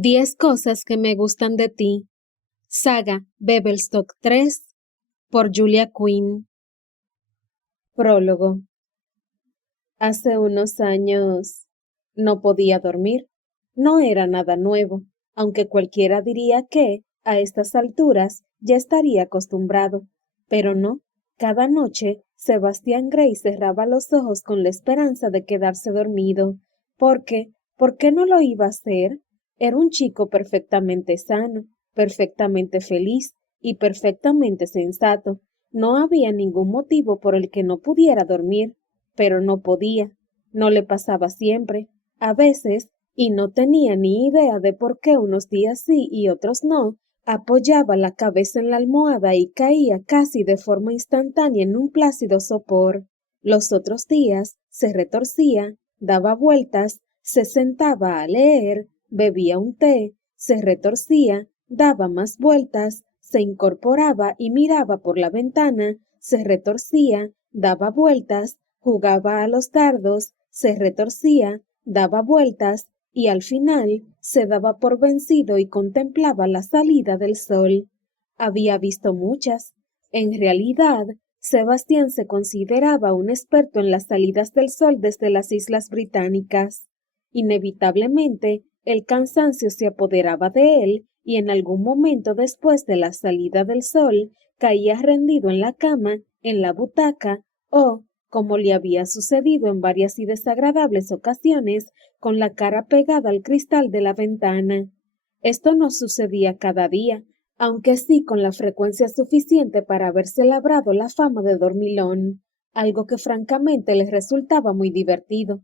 10 cosas que me gustan de ti. Saga Bevelstock 3 por Julia Quinn. Prólogo. Hace unos años no podía dormir. No era nada nuevo, aunque cualquiera diría que, a estas alturas, ya estaría acostumbrado. Pero no, cada noche Sebastián Grey cerraba los ojos con la esperanza de quedarse dormido. Porque, ¿por qué no lo iba a hacer? Era un chico perfectamente sano, perfectamente feliz y perfectamente sensato. No había ningún motivo por el que no pudiera dormir, pero no podía. No le pasaba siempre, a veces, y no tenía ni idea de por qué unos días sí y otros no, apoyaba la cabeza en la almohada y caía casi de forma instantánea en un plácido sopor. Los otros días se retorcía, daba vueltas, se sentaba a leer, bebía un té, se retorcía, daba más vueltas, se incorporaba y miraba por la ventana, se retorcía, daba vueltas, jugaba a los dardos, se retorcía, daba vueltas y al final se daba por vencido y contemplaba la salida del sol. Había visto muchas. En realidad, Sebastián se consideraba un experto en las salidas del sol desde las Islas Británicas. Inevitablemente, el cansancio se apoderaba de él y en algún momento después de la salida del sol, caía rendido en la cama, en la butaca o, como le había sucedido en varias y desagradables ocasiones, con la cara pegada al cristal de la ventana. Esto no sucedía cada día, aunque sí con la frecuencia suficiente para haberse labrado la fama de dormilón, algo que francamente le resultaba muy divertido.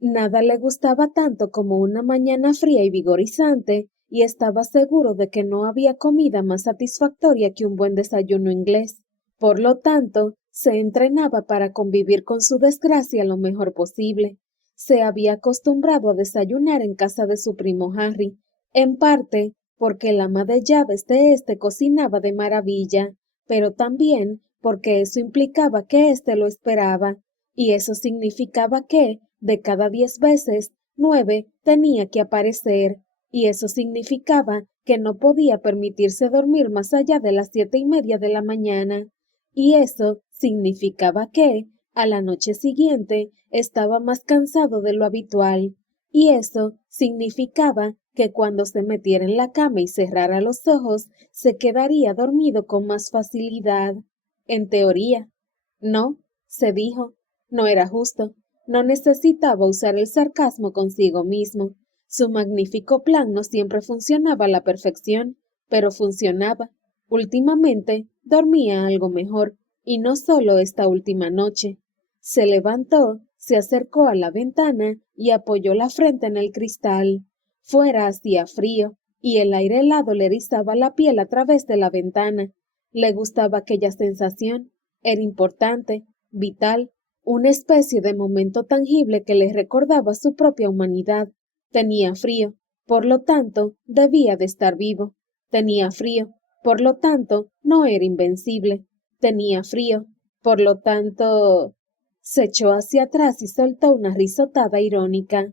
Nada le gustaba tanto como una mañana fría y vigorizante, y estaba seguro de que no había comida más satisfactoria que un buen desayuno inglés. Por lo tanto, se entrenaba para convivir con su desgracia lo mejor posible. Se había acostumbrado a desayunar en casa de su primo Harry, en parte porque el ama de llaves de éste cocinaba de maravilla, pero también porque eso implicaba que éste lo esperaba, y eso significaba que, de cada 10 veces, 9 tenía que aparecer, y eso significaba que no podía permitirse dormir más allá de las 7:30 de la mañana, y eso significaba que, a la noche siguiente, estaba más cansado de lo habitual, y eso significaba que cuando se metiera en la cama y cerrara los ojos, se quedaría dormido con más facilidad. En teoría. No, se dijo, no era justo. No necesitaba usar el sarcasmo consigo mismo. Su magnífico plan no siempre funcionaba a la perfección, pero funcionaba. Últimamente dormía algo mejor, y no solo esta última noche. Se levantó, se acercó a la ventana y apoyó la frente en el cristal. Fuera hacía frío, y el aire helado le erizaba la piel a través de la ventana. Le gustaba aquella sensación. Era importante, vital, una especie de momento tangible que le recordaba su propia humanidad. Tenía frío, por lo tanto, debía de estar vivo. Tenía frío, por lo tanto, no era invencible. Tenía frío, por lo tanto... Se echó hacia atrás y soltó una risotada irónica.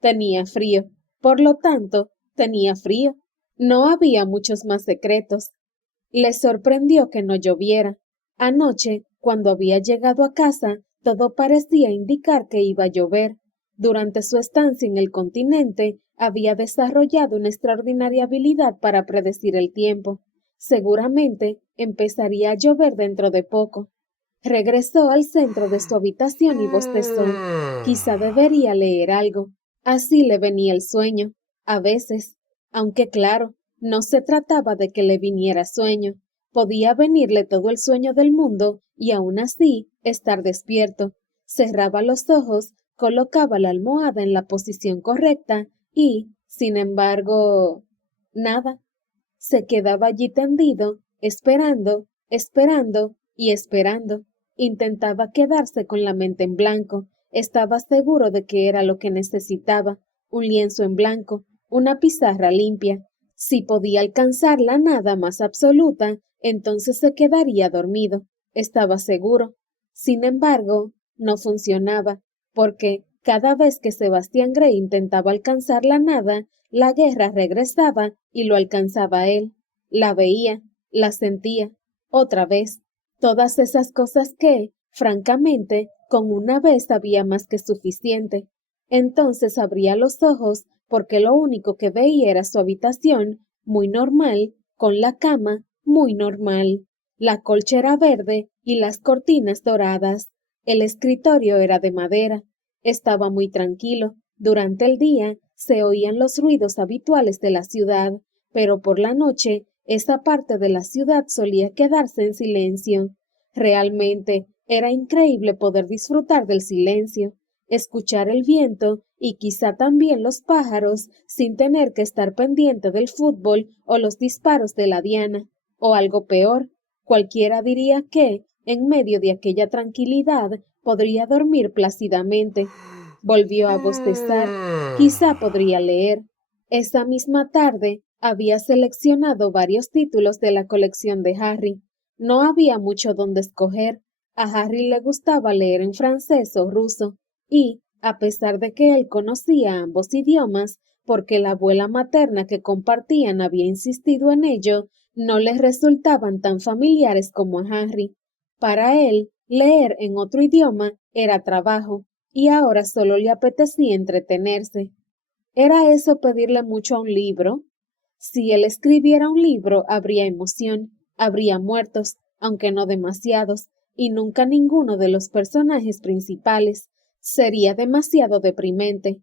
Tenía frío, por lo tanto, tenía frío. No había muchos más secretos. Le sorprendió que no lloviera. Anoche, cuando había llegado a casa, todo parecía indicar que iba a llover. Durante su estancia en el continente, había desarrollado una extraordinaria habilidad para predecir el tiempo. Seguramente empezaría a llover dentro de poco. Regresó al centro de su habitación y bostezó. Quizá debería leer algo. Así le venía el sueño, a veces, aunque claro, no se trataba de que le viniera sueño. Podía venirle todo el sueño del mundo y aún así estar despierto. Cerraba los ojos, colocaba la almohada en la posición correcta y, sin embargo, nada. Se quedaba allí tendido, esperando, esperando y esperando. Intentaba quedarse con la mente en blanco. Estaba seguro de que era lo que necesitaba, un lienzo en blanco, una pizarra limpia. Si podía alcanzar la nada más absoluta, entonces se quedaría dormido. Estaba seguro. Sin embargo, no funcionaba, porque cada vez que Sebastián Grey intentaba alcanzar la nada, la guerra regresaba y lo alcanzaba a él. La veía, la sentía, otra vez. Todas esas cosas que, francamente, con una vez había más que suficiente. Entonces abría los ojos porque lo único que veía era su habitación, muy normal, con la cama, muy normal. La colcha era verde y las cortinas doradas. El escritorio era de madera. Estaba muy tranquilo. Durante el día se oían los ruidos habituales de la ciudad, pero por la noche esa parte de la ciudad solía quedarse en silencio. Realmente era increíble poder disfrutar del silencio, escuchar el viento y quizá también los pájaros sin tener que estar pendiente del fútbol o los disparos de la diana. O algo peor, cualquiera diría que, en medio de aquella tranquilidad, podría dormir plácidamente. Volvió a bostezar. Quizá podría leer. Esa misma tarde había seleccionado varios títulos de la colección de Harry. No había mucho donde escoger. A Harry le gustaba leer en francés o ruso, y, a pesar de que él conocía ambos idiomas, porque la abuela materna que compartían había insistido en ello, no les resultaban tan familiares como a Harry. Para él, leer en otro idioma era trabajo, y ahora solo le apetecía entretenerse. ¿Era eso pedirle mucho a un libro? Si él escribiera un libro, habría emoción, habría muertos, aunque no demasiados, y nunca ninguno de los personajes principales. Sería demasiado deprimente.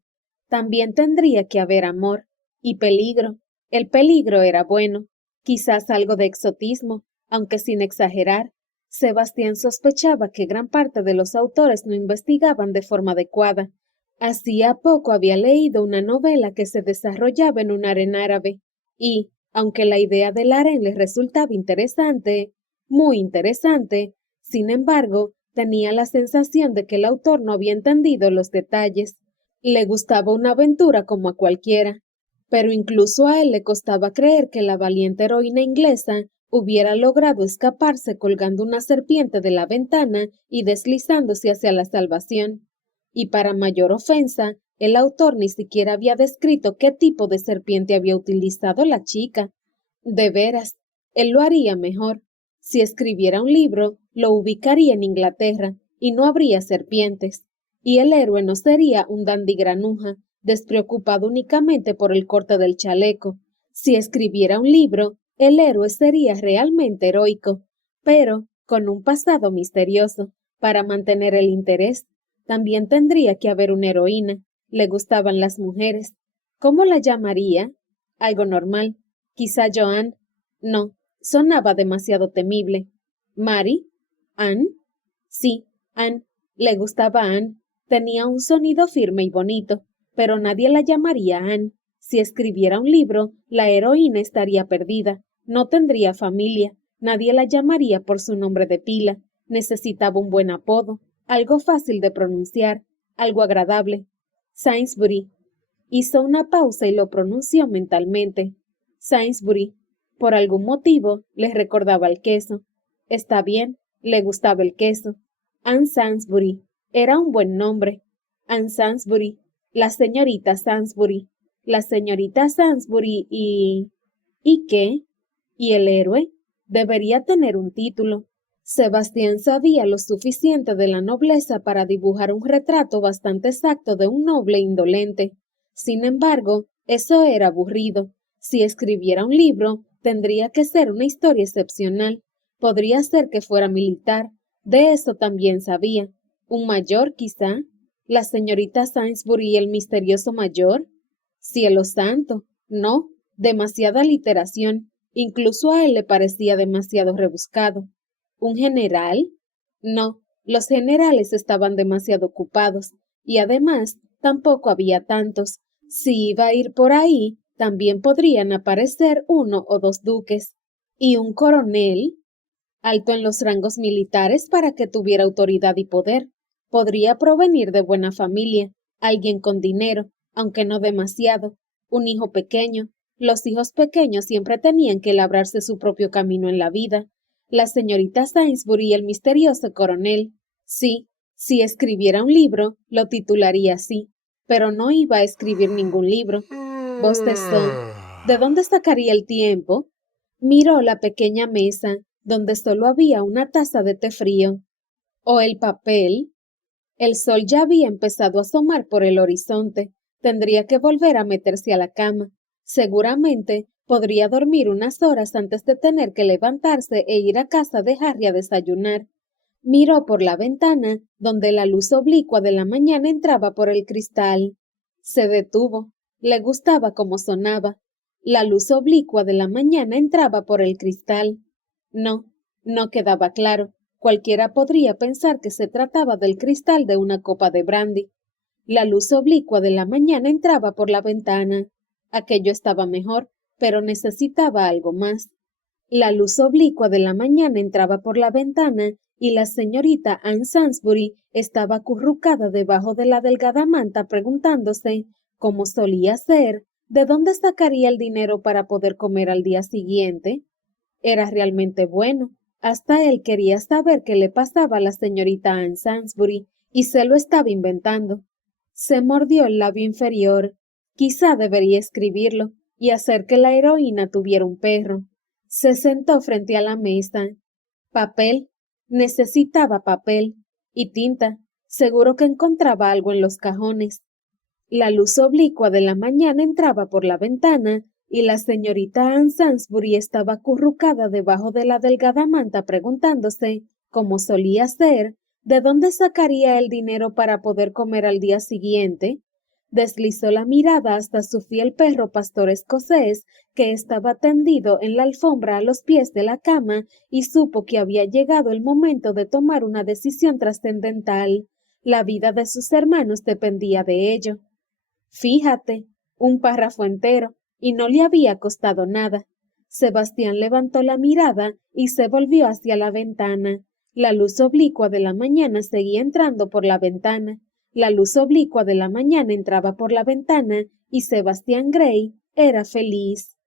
También tendría que haber amor y peligro. El peligro era bueno, quizás algo de exotismo, aunque sin exagerar. Sebastián sospechaba que gran parte de los autores no investigaban de forma adecuada. Hacía poco había leído una novela que se desarrollaba en un harén árabe, y, aunque la idea del harén le resultaba interesante, muy interesante, sin embargo, tenía la sensación de que el autor no había entendido los detalles. Le gustaba una aventura como a cualquiera, pero incluso a él le costaba creer que la valiente heroína inglesa hubiera logrado escaparse colgando una serpiente de la ventana y deslizándose hacia la salvación. Y para mayor ofensa, el autor ni siquiera había descrito qué tipo de serpiente había utilizado la chica. De veras, él lo haría mejor. Si escribiera un libro, lo ubicaría en Inglaterra, y no habría serpientes. Y el héroe no sería un dandy granuja, despreocupado únicamente por el corte del chaleco. Si escribiera un libro, el héroe sería realmente heroico, pero con un pasado misterioso, para mantener el interés. También tendría que haber una heroína. Le gustaban las mujeres. ¿Cómo la llamaría? Algo normal. Quizá Joan. No, sonaba demasiado temible. ¿Mary? ¿Anne? Sí, Anne. Le gustaba Anne. Tenía un sonido firme y bonito, pero nadie la llamaría Anne. Si escribiera un libro, la heroína estaría perdida. No tendría familia. Nadie la llamaría por su nombre de pila. Necesitaba un buen apodo, algo fácil de pronunciar, algo agradable. Sainsbury. Hizo una pausa y lo pronunció mentalmente. Sainsbury. Por algún motivo, le recordaba el queso. Está bien, le gustaba el queso. Anne Sainsbury. Era un buen nombre. Anne Sainsbury. La señorita Sainsbury. La señorita Sainsbury y... ¿Y qué? ¿Y el héroe? Debería tener un título. Sebastián sabía lo suficiente de la nobleza para dibujar un retrato bastante exacto de un noble indolente. Sin embargo, eso era aburrido. Si escribiera un libro, tendría que ser una historia excepcional. Podría ser que fuera militar. De eso también sabía. ¿Un mayor, quizá? ¿La señorita Sainsbury y el misterioso mayor? Cielo santo. No, demasiada literación. Incluso a él le parecía demasiado rebuscado. ¿Un general? No, los generales estaban demasiado ocupados, y además tampoco había tantos. Si iba a ir por ahí, también podrían aparecer uno o dos duques. ¿Y un coronel? Alto en los rangos militares para que tuviera autoridad y poder. Podría provenir de buena familia, alguien con dinero, aunque no demasiado, un hijo pequeño. Los hijos pequeños siempre tenían que labrarse su propio camino en la vida. La señorita Sainsbury y el misterioso coronel. Sí, si escribiera un libro, lo titularía así, pero no iba a escribir ningún libro. Bostezó. ¿De dónde sacaría el tiempo? Miró la pequeña mesa, donde solo había una taza de té frío. ¿O el papel? El sol ya había empezado a asomar por el horizonte. Tendría que volver a meterse a la cama. Seguramente podría dormir unas horas antes de tener que levantarse e ir a casa de Harry a desayunar. Miró por la ventana, donde la luz oblicua de la mañana entraba por el cristal. Se detuvo. Le gustaba cómo sonaba. La luz oblicua de la mañana entraba por el cristal. No, no quedaba claro. Cualquiera podría pensar que se trataba del cristal de una copa de brandy. La luz oblicua de la mañana entraba por la ventana. Aquello estaba mejor, pero necesitaba algo más. La luz oblicua de la mañana entraba por la ventana y la señorita Anne Sansbury estaba acurrucada debajo de la delgada manta preguntándose, como solía ser, de dónde sacaría el dinero para poder comer al día siguiente. Era realmente bueno. Hasta él quería saber qué le pasaba a la señorita Anne Sansbury y se lo estaba inventando. Se mordió el labio inferior. Quizá debería escribirlo y hacer que la heroína tuviera un perro. Se sentó frente a la mesa. Papel. Necesitaba papel. Y tinta. Seguro que encontraba algo en los cajones. La luz oblicua de la mañana entraba por la ventana y la señorita Anne Sansbury estaba acurrucada debajo de la delgada manta preguntándose, como solía ser, de dónde sacaría el dinero para poder comer al día siguiente. Deslizó la mirada hasta su fiel perro pastor escocés, que estaba tendido en la alfombra a los pies de la cama, y supo que había llegado el momento de tomar una decisión trascendental. La vida de sus hermanos dependía de ello. Fíjate, un párrafo entero, y no le había costado nada. Sebastián levantó la mirada y se volvió hacia la ventana. La luz oblicua de la mañana seguía entrando por la ventana. La luz oblicua de la mañana entraba por la ventana y Sebastián Gray era feliz.